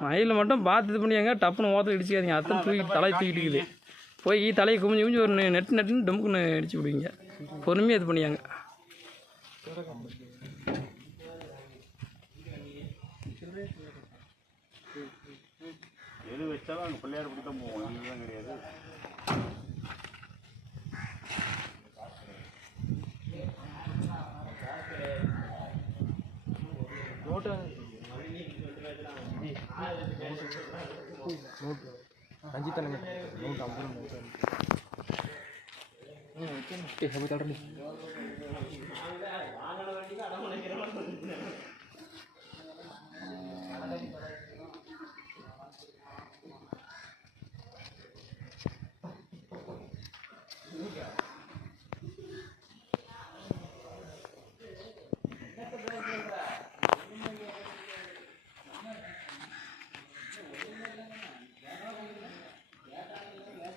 மயில் மட்டும் பார்த்து இது பண்ணியாங்க டப்புன்னு ஓரத்தில் இடிச்சுக்காதீங்க. அத்தனை தூக்கி தலையை தூக்கிட்டுக்குது போய் தலையை குமிஞ்சு குமிஞ்சு ஒரு நெ- நெட்டு நெட்டுன்னு டொமுக்குன்னு அடிச்சு விடுவீங்க பொறுமையாக இது பண்ணியாங்க. எது வச்சாலும் அங்கே பிள்ளையார் பிடி போவோம். இதுதான் கிடையாது. నూట lanjutan ini mau campur mau campur eh habis nih? Yeah.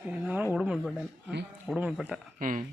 நான் உடுமல்பேட்டை உடுமல்பேட்டை ம்.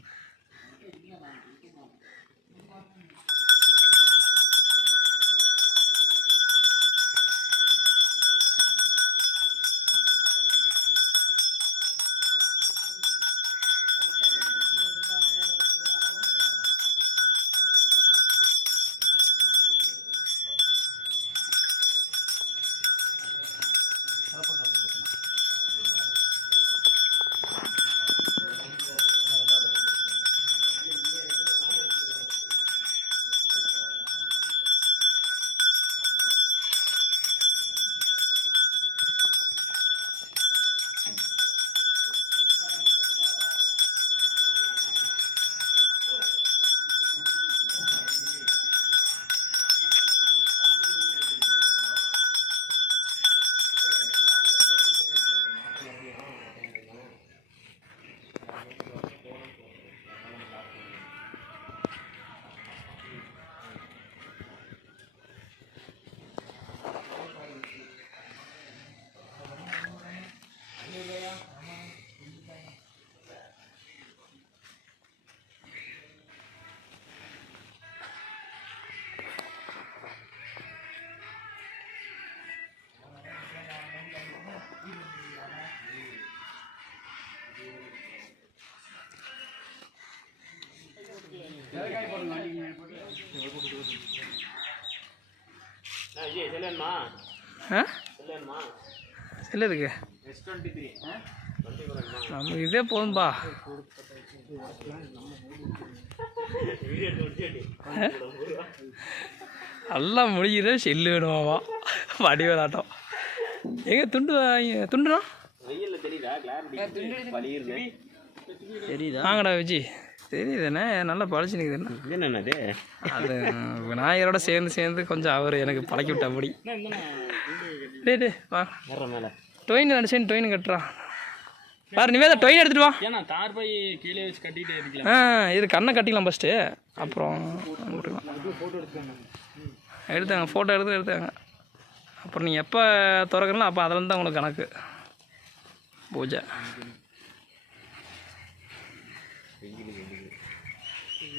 த்ரீ நமக்கு இதே போதும்பா. எல்லாம் முடிகிற செல்லு வேணுமாவா வடிவேலாட்டம். எங்க துண்டு வாங்கி துண்டுனா? தெரியுதா? கிளாரிட்டி வலியுது தெரியுதா? வாங்கடா விஜி. தெரியுதுண்ணே நல்லா பழிச்சு நிற்குதுண்ணே என்னது அது விநாயகரோட சேர்ந்து சேர்ந்து கொஞ்சம் அவர் எனக்கு பழக்கி விட்டா முடி டே டே வா மேல. டொயின் ரெண்டு சைடு டொயின் கட்டுறான் பாரு நிவேதா டொயின் எடுத்துட்டு வா. ஏன்னா தார் பை கீழே வச்சு கட்டிட்டே இருக்கலாம். ஆ இது கண்ணை கட்டிக்கலாம் ஃபஸ்ட்டு அப்புறம் எடுத்தாங்க ஃபோட்டோ எடுத்து எடுத்தாங்க அப்புறம் நீங்கள் எப்போ திறக்கிறீங்களோ அப்போ அதில் தான் உங்களுக்கு கணக்கு. பூஜை.